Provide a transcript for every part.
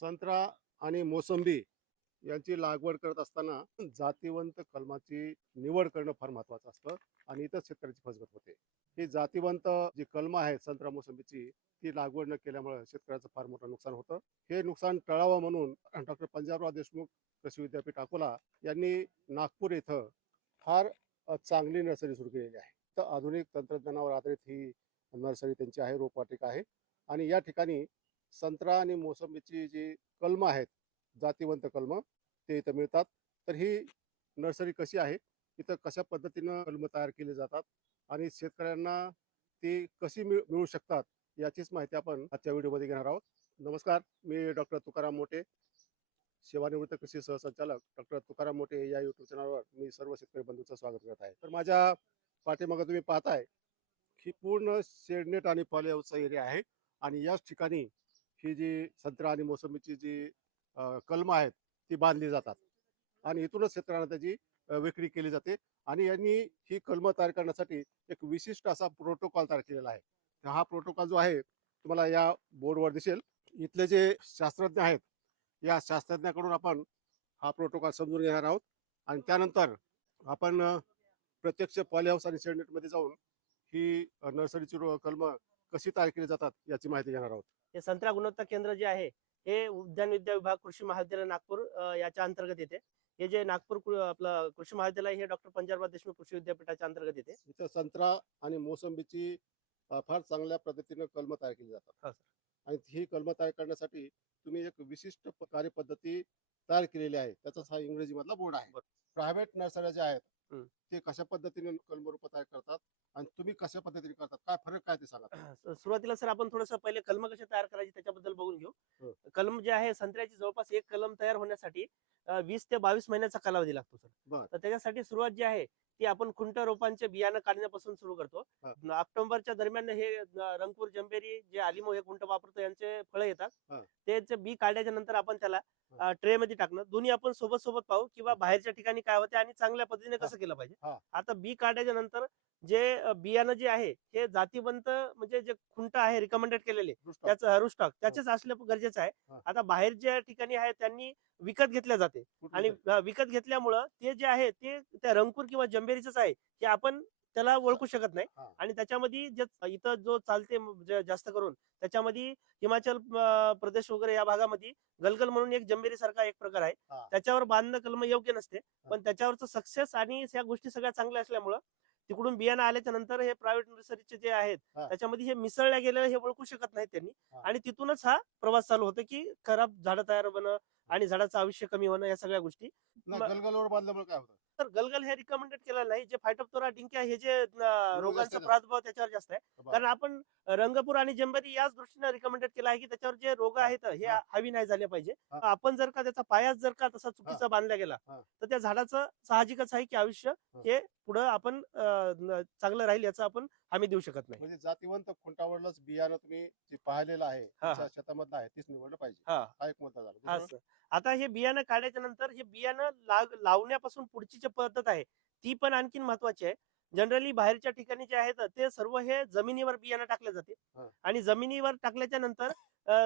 संत्रा आणि मोसंबी यांची लागवड करत असताना जातीवंत कलमाची निवड करणं फार महत्वाचं असतं आणि इथं शेतकऱ्याची फसगत होते. ही जातीवंत जी कलमं आहेत संत्रा मोसंबीची ती लागवड न केल्यामुळे शेतकऱ्याचं फार मोठं नुकसान होतं. हे नुकसान टळावं म्हणून डॉक्टर पंजाबराव देशमुख कृषी विद्यापीठ अकोला यांनी नागपूर इथं फार चांगली नर्सरी सुरू केलेली आहे. तर आधुनिक तंत्रज्ञानावर आधारित ही नर्सरी त्यांची आहे, रोपवाटिका आहे. आणि या ठिकाणी संत्रा आणि मोसंबीची जी कलमं आहेत, जातीवंत कलमं ते इथं मिळतात. तर ही नर्सरी कशी आहे, इथं कशा पद्धतीनं कलमं तयार केली जातात आणि शेतकऱ्यांना ती कशी मिळू शकतात याचीच माहिती आपण आजच्या व्हिडिओमध्ये घेणार आहोत. नमस्कार, मी डॉक्टर तुकाराम मोठे, सेवानिवृत्त कृषी सहसंचालक डॉक्टर तुकाराम मोठे या यूट्यूब चॅनलवर मी सर्व शेतकरी बंधूंचं स्वागत करत आहे. तर माझ्या पाठीमागं तुम्ही पाहताय ही पूर्ण शेडनेट आणि पॉली हाऊसचा एरिया आहे आणि याच ठिकाणी ही जी संत्रा आणि मोसंबीची जी कलमं आहेत ती बांधली जातात आणि इथूनच शेतकऱ्यांना त्याची विक्री केली जाते. आणि यांनी ही कलमं तयार करण्यासाठी एक विशिष्ट असा प्रोटोकॉल तयार केलेला आहे. तर हा प्रोटोकॉल जो आहे तुम्हाला या बोर्डवर दिसेल. इथले जे शास्त्रज्ञ आहेत या शास्त्रज्ञाकडून आपण हा प्रोटोकॉल समजून घेणार आहोत आणि त्यानंतर आपण प्रत्यक्ष पॉली हाऊस आणि शेडनेटमध्ये जाऊन ही नर्सरीची कलमं कशी तयार केली जातात याची माहिती घेणार आहोत. हे संत्रा गुणवत्ता केंद्र जे आहे हे उद्यान विद्या विभाग कृषी महाविद्यालय नागपूर याच्या अंतर्गत येते. हे जे नागपूर आपलं कृषी महाविद्यालय हे डॉक्टर पंजाबराव देशमुख कृषी विद्यापीठाच्या अंतर्गत येते. इथं संत्रा आणि मोसंबीची फार चांगल्या पद्धतीनं कलमं तयार केली जातात. हो सर. आणि ही कलमं तयार करण्यासाठी तुम्ही एक विशिष्ट कार्यपद्धती तयार केलेली आहे. त्याचाच हा इंग्रजी मधला बोर्ड आहे. बरोबर. प्रायव्हेट नर्सऱ्या ज्या आहेत हम्म. ते कशा पद्धतीने कलम रोपं तयार करतात आणि तुम्ही कशा पद्धतीने करतात, काय फरक काय ते सांगा. सुरुवातीला सर आपण थोडस पहिले कलम कसे तयार करायचे त्याच्याबद्दल बघून घेऊ. हो. कलम जे आहे संत्र्याची जवळपास एक कलम तयार होण्यासाठी 20 ते 22 महिन्याचा कालावधी लागतो सर. बरं. तर त्याच्यासाठी सुरुवात जी आहे ती आपण खुंट रोपांचे बियाणं काढण्यापासून सुरू करतो. हा. ऑक्टोबरच्या दरम्यान हे रंगपूर जंबेरी जे आलिमो हे खुंट वापरतो यांचे फळं येतात. हा. त्याचे बी काढल्याच्या नंतर आपण त्याला ट्रे मध्ये टाकणं दोन्ही आपण सोबत सोबत पाहू किंवा बाहेरच्या ठिकाणी काय होते आणि चांगल्या पद्धतीने कसं केलं पाहिजे. हा. आता बी काढल्याच्या नंतर जे बियाणं जे आहे हे जातीवंत म्हणजे जे खुंट आहे रिकमेंडेड केलेले रुस्टॉक. त्याचं रुस्टॉक त्याचेच असलं गरजेचं आहे. हा. आता बाहेर ज्या ठिकाणी आहे त्यांनी विकत घेतल्या जाते कुठलं आणि तरी. विकत घेतल्यामुळं ते जे आहे ते त्या रंगपूर किंवा जंबेरीच आहे हे आपण त्याला ओळखू शकत नाही. हा. आणि त्याच्यामध्ये जे इथं जो चालते जास्त करून त्याच्यामध्ये हिमाचल प्रदेश वगैरे या भागामध्ये गलगल म्हणून एक जंबेरी सारखा एक प्रकार आहे. हा. त्याच्यावर बांधणं कलम योग्य नसते. पण त्याच्यावरचं सक्सेस आणि या गोष्टी सगळ्या चांगल्या असल्यामुळं तिकडून बियाणं आल्याच्या नंतर हे प्रायव्हेट नर्सरीचे जे आहेत हा. त्याच्यामध्ये हे मिसळल्या गेलेलं हे ओळखू शकत नाही त्यांनी. हा. आणि तिथूनच हा प्रवास चालू होतो की खराब झाडं तयार होणं आणि झाडाचं आयुष्य कमी होणं या सगळ्या गोष्टी. गलगलवर बांधल्यामुळे काय होतं? तर गलगल हे रिकमेंडेड केलेलं नाही. जे फायटोप्थोरा डिंक्या हे जे रोगांचा ना. प्रादुर्भाव त्याच्यावर जास्त आहे. बरं. कारण आपण रंगपूर आणि जंबेरी याच दृष्टीने रिकमेंडेड केलं आहे की त्याच्यावर जे रोग आहेत हे हा. हवी नाही झाले पाहिजे. हा. आपण जर का त्याचा पायाच जर का तसा चुकीचा बांधला गेला हा. तर त्या झाडाचं साहजिकच आहे की आयुष्य हे पुढे आपण चांगलं राहील याचा आपण हमी देऊ शकत नाही. म्हणजे जातीवंत खुंटावरच बियाणं तुम्ही जे पाहिलेलं आहे हा. तुमच्या शेतामधलं आहे तीच निवडलं पाहिजे. हा हा एक मुद्दा झाला. हा दुसरं? सर. आता हे बियाणं काढल्याच्या नंतर हे बियाणं लावण्यापासून पुढची जी पद्धत आहे ती पण आणखीन महत्वाची आहे. जनरली बाहेरच्या ठिकाणी जे आहेत ते सर्व हे जमिनीवर बियाणं टाकले जाते. हा. आणि जमिनीवर टाकल्याच्या नंतर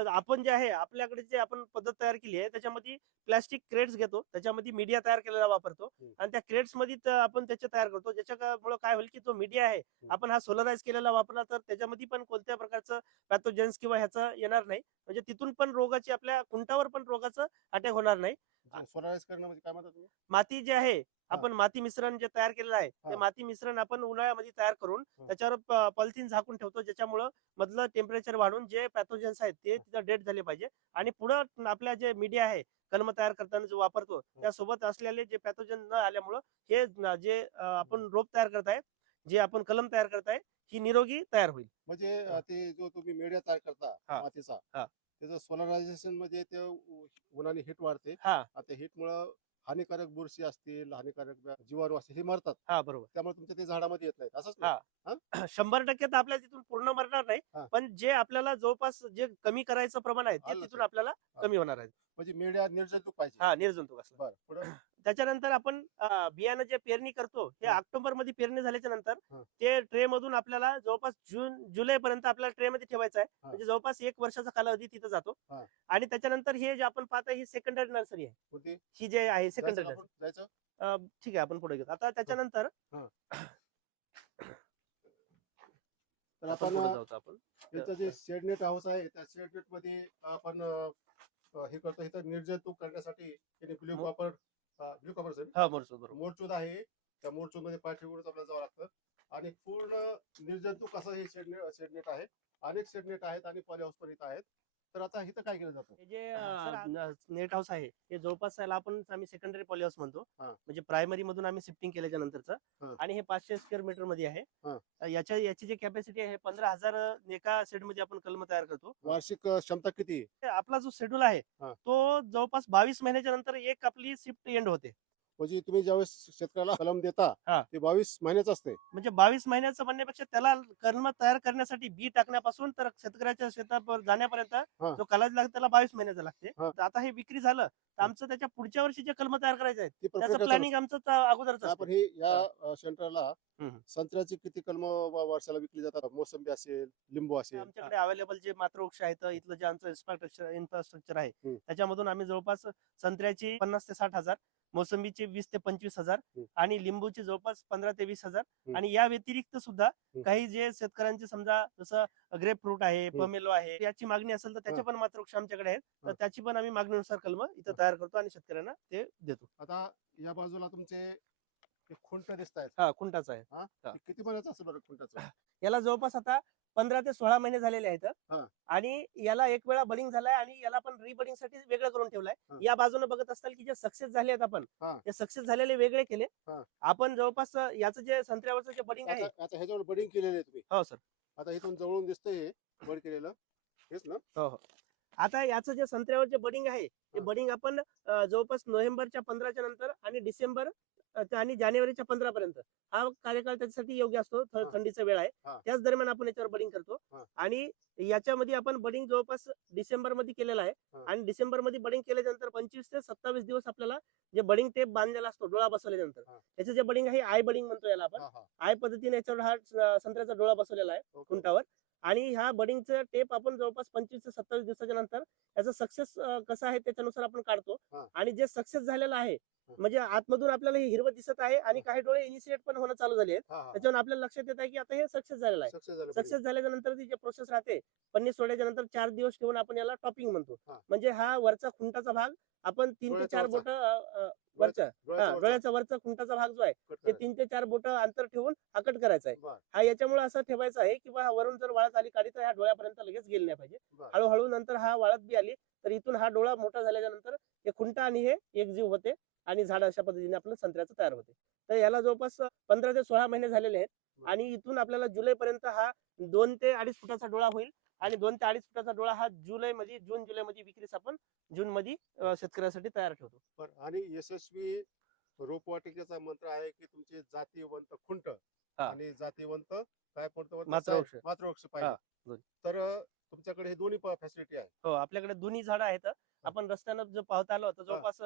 आपण जे आहे आपल्याकडे जे आपण पद्धत तयार केली आहे त्याच्यामध्ये प्लास्टिक क्रेट्स घेतो, त्याच्यामध्ये मीडिया तयार केलेला वापरतो आणि त्या क्रेट्स मध्ये आपण त्याचे तयार करतो. ज्याच्यामुळे काय होईल की तो मीडिया आहे आपण हा सोलराईज केलेला वापरला तर त्याच्यामध्ये पण कोणत्या प्रकारचं पॅथोजेन्स किंवा ह्याचं येणार नाही. म्हणजे तिथून पण रोगाची आपल्या खुंटावर पण रोगाचं अटॅक होणार नाही. सोलाराईज करणं म्हणजे काय म्हणता तुम्ही? माती जे आहे आपण माती मिश्रण जे तयार केलेलं आहे ते माती मिश्रण आपण उन्हाळ्यामध्ये तयार करून त्याच्यावर पॉलिथिन झाकून ठेवतो, ज्याच्यामुळं मधलं टेम्परेचर वाढून जे पॅथोजेन्स आहेत ते तिथं डेड झाले पाहिजे. आणि पुढं आपल्या जे मीडिया आहे कलम तयार करताना जो वापरतो त्यासोबत असलेले जे पॅथोजन न आल्यामुळं हे जे आपण रोप तयार करताय जे आपण कलम तयार करताय ही निरोगी तयार होईल. म्हणजे ते जो तुम्ही मीडिया तयार करता मातीचा त्याचं सोलरायझेशन म्हणजे ते उन्हाने हिट वाढते. त्या हिटमुळे हानिकारक बुरशी असतील, हानिकारक जीवाणू असतील हे मरतात. हा बरोबर. त्यामुळे तुमच्या ते झाडामध्ये येत नाहीत असंच ना? 100% तर आपल्याला तिथून पूर्ण मरणार नाही. पण जे आपल्याला जवळपास जे कमी करायचं प्रमाण आहे ते तिथून आपल्याला कमी होणार आहे. म्हणजे मीडिया निर्जंतुक पाहिजे. हा निर्जंतुक असं. बरं. त्याच्यानंतर आपण बियाणं जे पेरणी करतो हे हा. ऑक्टोबर मध्ये पेरणी झाल्याच्या नंतर हा. ते ट्रे मधून आपल्याला जवळपास जुलै पर्यंत आपल्याला ट्रे मध्ये ठेवायचं आहे. हा. म्हणजे जवळपास 1 वर्षाचा कालावधी तिथं जातो. हा. आणि त्याच्यानंतर हे जे आपण पाहता ही सेकंडरी नर्सरी आहे. कोणती ही जे आहे जायचं सेकंडरी का आपण? नर्सरी. जायचं ठीक आहे, आपण पुढे घेऊ आता त्याच्यानंतर हा. तर आपण आपण पुढे जाऊ आपण. याचं जे शेडनेट हाऊस आहे त्या शेडनेट मध्ये आपण हे करतो. इथं निर्जंतुक करण्यासाठी ब्ल्यू मो- कॉपर असेल हा बरोबर. मोरचूद आहे. त्या मोरचूद मध्ये पाय ठेवूनच आपल्याला जावं लागतं आणि पूर्ण निर्जंतुक असं हे शेडनेट आहे. अनेक शेडनेट आहेत आणि पॉली हाऊस पण इथं आहेत. तर आता इथं काय केलं जातं? हे जे नेट हाऊस आहे हे जवळपास याला आम्ही सेकंडरी पॉली हाऊस म्हणतो. हा. म्हणजे प्रायमरी मधून आम्ही शिफ्टिंग केल्याच्या हा. नंतरचं. आणि हे 500 स्क्वेअर मीटर मध्ये आहे. हा. याची जी कॅपॅसिटी आहे 15,000 एका सेट मध्ये आपण कलम तयार करतो. वार्षिक क्षमता किती आहे? आपला जो शेड्यूल आहे हा. तो जवळपास 22 महिन्याच्या नंतर एक आपली शिफ्ट एंड होते. म्हणजे तुम्ही ज्यावेळेस शेतकऱ्याला कलम देता हा. ते 22 महिन्याचं असते. म्हणजे 22 महिन्याचं म्हणण्यापेक्षा त्याला कलम तयार करण्यासाठी बी टाकण्यापासून तर शेतकऱ्याच्या शेतावर जाण्यापर्यंत हा. जो कालावधी लागतो त्याला 22 महिन्याचा लागते. हा. तर आता हे विक्री झालं तर आमचं त्याच्या पुढच्या वर्षी जे कलम तयार करायचे आहेत ती प्रक्रिया त्याचं काय प्लॅनिंग आमचं अगोदरच आपण असतं. हे या सेंटरला हम्म. संत्र्याची किती कलम वर्षाला विकली जातात? मोसंबी असेल, लिंबू असेल. आमच्याकडे अवेलेबल जे मात्र वृक्ष आहेत इथलं जे आमचं इन्फ्रास्ट्रक्चर आहे हम्म. त्याच्यामधून आम्ही जवळपास संत्र्याची 50 ते 60,000, मोसंबीची 20 ते 25,000 हम्म. आणि लिंबूची जवळपास 15 ते 20,000. हम्म. आणि या व्यतिरिक्त सुद्धा काही जे शेतकऱ्यांचे समजा जसं ग्रेप फ्रूट आहे, पमेलो आहे याची मागणी असेल तर त्याचे पण मात्र वृक्ष आमच्याकडे आहेत. तर त्याची पण आम्ही मागणीनुसार कलम इथं तयार करतो आणि शेतकऱ्यांना ते देतो. आता या बाजूला तुमचे हे खुंट दिसत आहेत. हा खुंटाचा आहे. हा? हा. ते किती महिन्याचं असेल बरं खुंटाचं? याला जवळपास आता 15 ते 16 महिने झालेले आहेत. हा. आणि याला एक वेळा बडिंग झालाय आणि याला पण रिबडिंग साठी वेगळं करून ठेवलंय. हा. या बाजूने बघत असताल की जे सक्सेस झाले आहेत आपण हा. ते सक्सेस झालेले वेगळे केले. हा. आपण जवळपास याचं जे संत्र्यावरचं जे बडिंग आहे. आता ह्याच्यावर बडिंग केलेले आहे तुम्ही? हो सर. आता इथून जवळून दिसतंय बड केलेलं, हेच ना? हो हो. आता याचं जे संत्र्यावर जे बडिंग आहे ते हा. बडिंग आपण जवळपास नोव्हेंबरच्या 15च्या नंतर आणि डिसेंबर आणि जानेवारीच्या 15 पर्यंत हा कार्यकाळ त्याच्यासाठी योग्य असतो. हा. थंडीचा वेळ आहे. हा. त्याच दरम्यान आपण याच्यावर बडिंग करतो. हा. आणि याच्यामध्ये आपण बडिंग जवळपास डिसेंबर मध्ये केलेला आहे. हा. आणि डिसेंबर मध्ये बडिंग केल्यानंतर 25 ते 27 दिवस आपल्याला जे बडिंग टेप बांधलेला असतो डोळा बसवल्यानंतर हा. याचं जे बडिंग आहे आय बडिंग म्हणतो याला आपण. हा, हा. आय पद्धतीने याच्यावर हा संत्र्याचा डोळा बसवलेला आहे ओके. खुंटावर. आणि ह्या बडिंगचं टेप आपण जवळपास 25 ते 27 दिवसाच्या नंतर याचा सक्सेस कसा आहे त्याच्यानुसार आपण काढतो. हा. आणि जे सक्सेस झालेलं आहे हा. म्हणजे आतमधून आपल्याला हे हिरवं दिसत आहे आणि काही डोळे इनिशिएट पण होणं चालू झाले आहेत. हा, हा. त्याच्यावर आपल्याला लक्षात येत आहे की आता हे सक्सेस झालेलं आहे. सक्सेस झालं. सक्सेस झाल्याच्या नंतर ती जे प्रोसेस राहते पन्नी सोडल्याच्या नंतर 4 दिवस ठेवून आपण याला टॉपिंग म्हणतो. हा. म्हणजे हा वरचा खुंटाचा भाग आपण 3 ते डोळ्याचा 4 वरचा. बोट वरचा डोळ्याचा वरचा खुंटाचा भाग जो आहे ते 3 ते 4 बोट अंतर ठेवून हा कट करायचा आहे. बर. हा याच्यामुळे असं ठेवायचं आहे की बा वरून जर वाळत आली काढी तर ह्या डोळ्यापर्यंत लगेच गेली नाही पाहिजे. बर. हळूहळू नंतर हा वाळत बी आली तर इथून हा डोळा मोठा झाल्याच्या नंतर हे खुंटा आणि हे एकजीव होते आणि झाड अशा पद्धतीने आपलं संत्र्याचं तयार होते. तर याला जवळपास 15 ते 16 महिने झालेले आहेत. आणि इथून आपल्याला जुलै पर्यंत हा 2 ते 2.5 फुटाचा डोळा होईल. आणि 2 ते 2.5 फुटाचा डोळा हा जून जुलै मध्ये विक्रीस आपण जून मध्ये शेतकऱ्यासाठी तयार ठेवतो. बरं. आणि यशस्वी रोपवाटिकेचा मंत्र आहे की तुमचे जातीवंत खुंट हा. आणि जातीवंत काय म्हणतो मात्रवृक्ष. मात्रवृक्ष हा, पाहिजे. दोन्ही. तर तुमच्याकडे हे दोन्ही फॅसिलिटी आहे. हो आपल्याकडे दोन्ही झाडं आहेत. आपण रस्त्यानं जो पाहत आलो तर जवळपास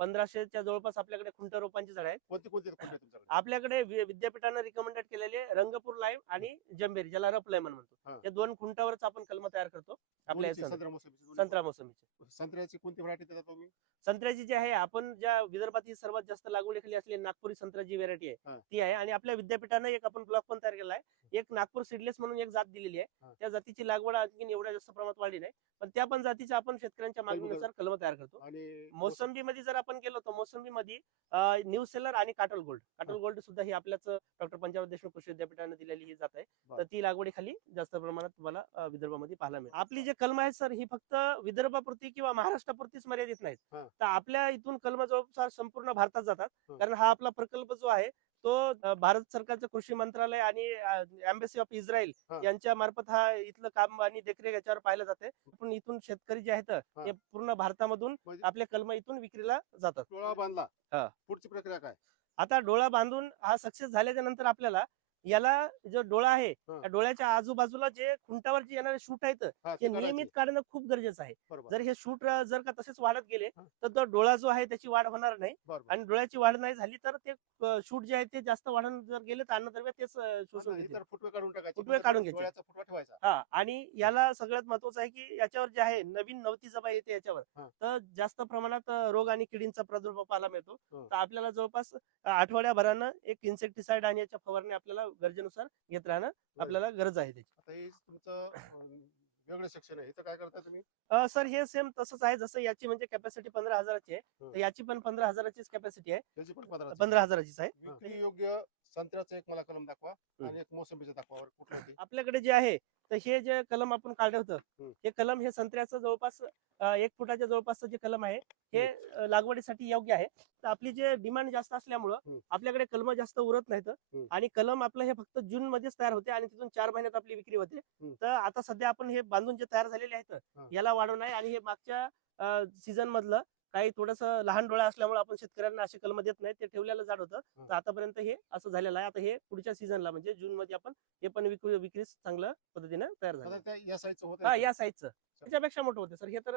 1500च्या जवळपास आपल्याकडे खुंट रोपांची झाडं आहेत. कोणती खुंट आहे तुमच्याकडे? आपल्याकडे विद्यापीठानं रिकमेंडेड केलेले रंगपूर लाईव्ह आणि जंबेरी ज्याला रफ लाईव्ह म्हणतो. हा. या 2 खुंटावरच आपण कलम तयार करतो आपल्या दोन्हीची, याचं. संत्रा मोसंबीची दोन्ही संत्रा मोसंबीचे. संत्र्याची कोणती व्हरायटी देता तुम्ही? संत्र्याची जी आहे आपण ज्या विदर्भात ही सर्वात जास्त लागवडीखाली असलेली नागपुरी संत्र्याची व्हेरायटी आहे ती आहे. आणि आपल्या विद्यापीठानं एक आपण ब्लॉक पण तयार केला आहे. एक नागपूर सीडलेस म्हणून एक जात दिलेली आहे. त्या जातीची लागवड आणखी एवढ्या जास्त प्रमाणात वाढली नाही पण त्या पण जातीच्या आपण शेतकऱ्यांच्या मागणीनुसार कलम तयार करतो. आणि मोसंबी मध्ये जर आपण गेलो तर मोसंबी मध्ये न्यू सेलर आणि काटल गोल्ड सुद्धा ही आपल्याच डॉक्टर पंजाब देशमुख कृषी विद्यापीठाने दिलेली ही जात आहे. तर ती लागवडीखाली जास्त प्रमाणात तुम्हाला विदर्भामध्ये पाहायला मिळेल. आपली जे कलम आहेत सर ही फक्त विदर्भापुरती किंवा महाराष्ट्रापुरतीच मर्यादित नाहीत. तर आपल्या इथून कलम जवळपास संपूर्ण भारतात जातात. कारण हा आपला प्रकल्प जो आहे तो भारत सरकारचं कृषी मंत्रालय आणि एम्बेसी ऑफ इस्रायल यांच्या मार्फत हा इथलं काम आणि देखरेख याच्यावर पाहिलं जाते. पण इथून शेतकरी जे आहेत ते पूर्ण भारतामधून आपले कलम इथून विक्रीला जातात. डोळा बांधला, हा. पुढची प्रक्रिया काय? आता डोळा बांधून हा सक्सेस झाल्याच्या नंतर आपल्याला याला जो डोळा आहे हा. त्या डोळ्याच्या आजूबाजूला जे खुंटावर जे येणारे शूट आहेत हा, ते ते करायचे. नियमित काढणं खूप गरजेचं आहे. बरोबर जर हे शूट जर का तसेच वाढत गेले हा. तर तो डोळा जो आहे त्याची वाढ होणार नाही. बरोबर आणि डोळ्याची वाढ नाही झाली तर ते शूट जे आहे ते जास्त वाढून जर गेले तर अन्नद्रव्य तेच शोषून घेतील. इतर फुटवे काढून टाकायचे, फुटवे फक्त काढून घ्यायचे. डोळ्याचा फुटवा ठेवायचा. हा, आणि याला सगळ्यात महत्वाचं आहे की याच्यावर जे आहे नवीन नवती जबा येते याच्यावर, हा. तर जास्त प्रमाणात रोग आणि किडींचा प्रादुर्भाव पाहायला मिळतो. हा. तर आपल्याला जवळपास आठवड्याभरानं एक इन्सेक्टिसाइड आणि याच्या फवारणी आपल्याला गरजेनुसार घेत राहणं आपल्याला गरज आहे त्याची. आता हे तुमचं वेगळं सेक्शन आहे, इथं काय करता तुम्ही? सर हे सेम तसंच आहे जसं याची म्हणजे कॅपॅसिटी 15,000ची आहे, हं. तर याची पण 15,000चीच कॅपॅसिटी आहे. त्याची पण 15 15,000चीच आहे. विक्री योग्य संत्र्याचं एक मला कलम दाखवा हं. आणि एक मोसंबीचं दाखवा बरं, कुठलं ते? आपल्याकडे जे आहे तर हे जे कलम आपण काढलं होतं हं. हे कलम हे संत्र्याचं जवळपास 1 फुटाच्या जवळपासचं जे कलम आहे हे लागवडीसाठी योग्य आहे. तर आपली जे डिमांड जास्त असल्यामुळं हं. आपल्याकडे कलम जास्त उरत नाहीत. हं. आणि कलम आपलं हे फक्त जून मध्येच तयार होते आणि तिथून 4 महिन्यात आपली विक्री होते. हं. तर आता सध्या आपण हे बांधून जे तयार झालेले आहेत हा. याला वाढवणं आहे. आणि हे मागच्या सीझन मधलं काही थोडस लहान डोळा असल्यामुळे आपण शेतकऱ्यांना असे कलम देत नाही, ते ठेवलेलं झाड होतं. हा. तर आतापर्यंत हे असं झालेलं आहे. आता हे पुढच्या सीझनला म्हणजे जून मध्ये आपण हे पण विक्रीस चांगल्या पद्धतीने तयार झालं. आता त्या या साईजचं होतं हा, इथं. या साईजचं त्याच्यापेक्षा मोठं होतं सर. हे तर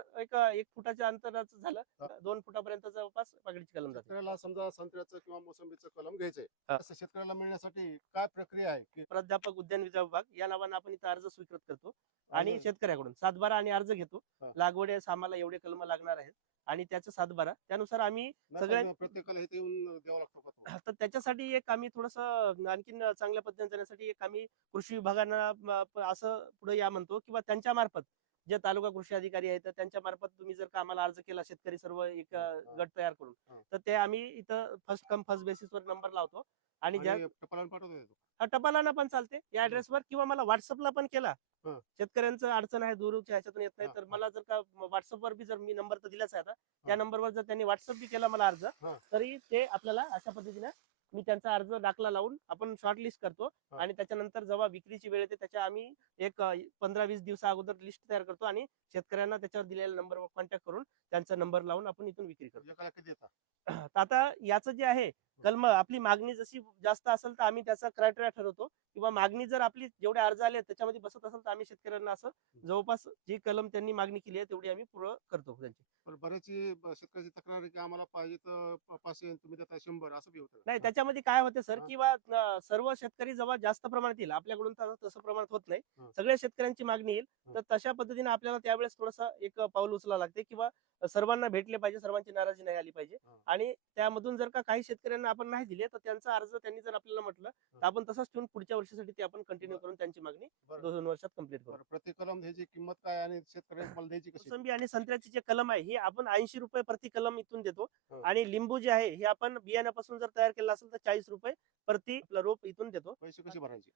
एक फुटाच्या अंतराचं झालं, हा. 2 फुटापर्यंत जवळपास पाकळीची कलम जाते. शेतकऱ्याला समजा संत्र्याचं किंवा मोसंबीचं कलम घ्यायचंय, हा. असं शेतकऱ्याला मिळण्यासाठी काय प्रक्रिया आहे की प्राध्यापक उद्यान विभाग या नावानं आपण इथं अर्ज स्वीकृत करतो आणि आणि- शेतकऱ्याकडून 7/12 आणि अर्ज घेतो. हा. लागवडीस आम्हाला एवढे कलम लागणार आहेत आणि त्याचं 7/12 त्यानुसार आम्ही नाही, सगळ्या पण प्रत्येकाला इथे येऊन द्यावा लागतो का तो? तर त्याच्यासाठी एक आम्ही थोडस आणखीन चांगल्या पद्धतीने जाण्यासाठी एक आम्ही कृषी विभागांना असं पुढे या म्हणतो किंवा त्यांच्या मार्फत जे तालुका कृषी अधिकारी आहेत तर त्यांच्या मार्फत तुम्ही जर का आम्हाला अर्ज केला शेतकरी सर्व एक हा. गट तयार करून, हा. तर ते आम्ही इथं फर्स्ट कम फर्स्ट बेसिसवर नंबर लावतो. आणि ज्या आणि टपालाने पाठवता येतो. टपालानं पण चालते या ऍड्रेसवर किंवा मला व्हॉट्सअपला पण केला. हा. शेतकऱ्यांचं अडचण आहे, दूरच्या ह्याच्यातून येत नाही, हा, तर हा. मला जर का व्हॉट्सअपवर बी जर मी नंबर तर दिलाच आहे आता, त्या हा. नंबरवर जर त्यांनी व्हॉट्सअप बी केला मला अर्ज, हा. तरी ते आपल्याला अशा पद्धतीने मी त्यांचा अर्ज दाखला लावून आपण शॉर्ट लिस्ट करतो. हा. आणि त्याच्यानंतर जेव्हा विक्रीची वेळ येते त्याच्या आम्ही एक 15-20 दिवसा अगोदर लिस्ट तयार करतो आणि शेतकऱ्यांना त्याच्यावर दिलेल्या नंबरवर कॉन्टॅक्ट करून त्यांचा नंबर लावून आपण इथून विक्री करतो. एकाला किती देता? तर आता याचं जे आहे कलम आपली मागणी जशी जास्त असेल तर आम्ही त्याचा क्रायटेरिया ठरवतो, किंवा मागणी जर आपली जेवढे अर्ज आले त्याच्यामध्ये बसत असेल तर आम्ही शेतकऱ्यांना असं जवळपास जी कलम त्यांनी मागणी केली आहे तेवढी आम्ही पूर्ण करतो त्यांची. पण बऱ्याचशी शेतकऱ्याची तक्रार आहे की आम्हाला पाहिजे तर 500 आणि तुम्ही देता 100, असं बी होतं. नाही, त्याच्यामध्ये काय होते सर, हा. किंवा सर्व शेतकरी जेव्हा जास्त प्रमाणात येईल आपल्याकडून, तर तसं प्रमाणात होत नाही. हा. सगळ्या शेतकऱ्यांची मागणी येईल हा. तर तशा पद्धतीने आपल्याला त्यावेळेस थोडंसं एक पाऊल उचलावं लागते, किंवा सर्वांना भेटले पाहिजे, सर्वांची नाराजी नाही आली पाहिजे. हा. आणि त्यामधून जर का काही शेतकऱ्यांना आपण नाही दिले तर त्यांचा अर्ज त्यांनी जर आपल्याला म्हटलं तर आपण तसंच ठेवून पुढच्या वर्षासाठी ते आपण कंटिन्यू करून त्यांची मागणी बरं. 2 वर्षात कंप्लीट करू. बरं, प्रति कलम द्यायची किंमत काय आणि शेतकऱ्याला तुम्हाला द्यायची कशी? मोसंबी आणि संत्र्याची जे कलम आहे हे आपण 80 रुपये प्रति कलम इथून देतो. हा. आणि लिंबू जे आहे हे आपण बियाण्यापासून जर तयार केलं असेल तर 40 रुपये प्रति रोप इथून देतो. पैसे कसे भरायचे?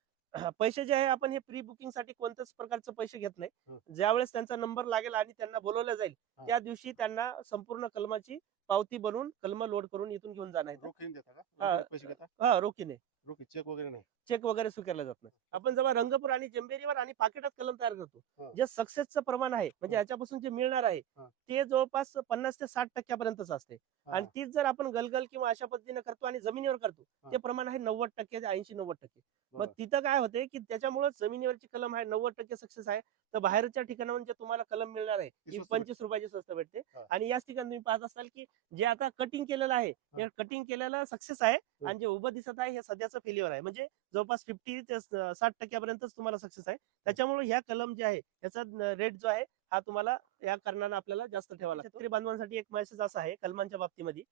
पैसे जे आहे आपण हे प्री बुकिंग साठी कोणत्याच प्रकारचे पैसे घेत नाही. हं. ज्यावेळेस त्यांचा नंबर लागेल आणि त्यांना बोलवलं जाईल हा. त्या दिवशी त्यांना संपूर्ण कलमाची पावती बनवून कलम लोड करून इथून घेऊन जाणार आहे. रोखीने देता का? हा. रोखीने पैसे घेता? हा, रोखीने. रोखी चेक वगैरे नाही? चेक वगैरे स्वीकारला जात नाही. आपण जेव्हा रंगपूर आणि जंबेरीवर आणि पाकिटात कलम तयार करतो, हा. जे सक्सेसचं प्रमाण आहे म्हणजे हा. याच्यापासून जे मिळणार आहे हा. ते जवळपास 50 ते 60% असते. हा. आणि तीच जर आपण गलगल किंवा अशा पद्धतीने करतो आणि जमिनीवर करतो हा. ते प्रमाण आहे 90% 80-90%. मग बरं. तिथं काय होते की त्याच्यामुळे जमिनीवरची कलम आहे 90% सक्सेस आहे, तर बाहेरच्या ठिकाणाहून जे तुम्हाला कलम मिळणार आहे ती ती स्वस्त 25 रुपयाची स्वस्त भेटते. हा. आणि याच ठिकाणी तुम्ही पाहत असाल की जे आता कटिंग केलेलं आहे हा. हे कटिंग केलेलं सक्सेस आहे, आणि जे उभं दिसत आहे हे सध्याचं फेल्युअर आहे. म्हणजे जवळपास 50 ते 60% तुम्हाला सक्सेस आहे. त्याच्यामुळे ह्या कलम जे आहे याचा रेट जो आहे हा तुम्हाला या कारणानं आपल्याला जास्त ठेवा लागतो. शेतकरी बांधवांसाठी एक मेसेज असा आहे कलमांच्या बाबतीमध्ये,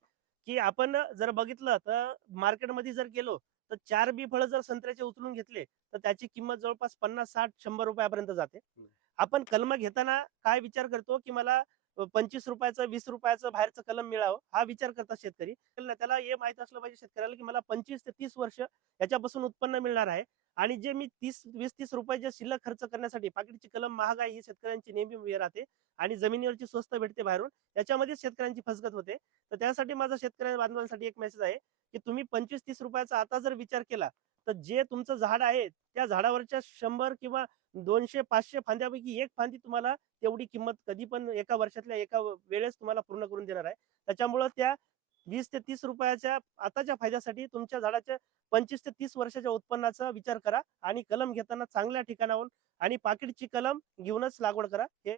की आपण जर बघितलं तर मार्केटमध्ये जर गेलो तर 4 बी फळं जर संत्र्याचे उचलून घेतले तर त्याची किंमत जवळपास 50, 60, 100 रुपयापर्यंत जाते. आपण कलम घेताना काय विचार करतो की मला 25 रुपयाचं 20 रुपयाचं बाहेरचं कलम मिळावं हा विचार करतात शेतकरी. त्याला हे माहित असलं पाहिजे शेतकऱ्याला की मला 25 ते 30 वर्ष याच्यापासून उत्पन्न मिळणार आहे. आणि जे मी 20-30 रुपये जे शिल्लक खर्च करण्यासाठी पाकिटची कलम महाग आहे ही शेतकऱ्यांची नेहमी राहते, आणि जमिनीवरची स्वस्त भेटते बाहेरून, याच्यामध्ये शेतकऱ्यांची फसगत होते. तर त्यासाठी माझा शेतकरी बांधवांसाठी एक मेसेज आहे की तुम्ही 25-30 रुपयाचा आता जर विचार केला तर जे तुमचं झाड आहे त्या झाडावरच्या 100 किंवा 200-500 फांद्यापैकी एक फांदी तुम्हाला तेवढी किंमत कधी पण एका वर्षातल्या एका वेळेस तुम्हाला पूर्ण करून देणार आहे. त्याच्यामुळं त्या 20 ते 30 रुपयाच्या आताच्या फायद्यासाठी तुमच्या झाडाच्या 25 ते 30 वर्षाच्या उत्पन्नाचा विचार करा आणि कलम घेताना चांगल्या ठिकाणाहून आणि पाकिटची कलम घेऊनच लागवड करा. हे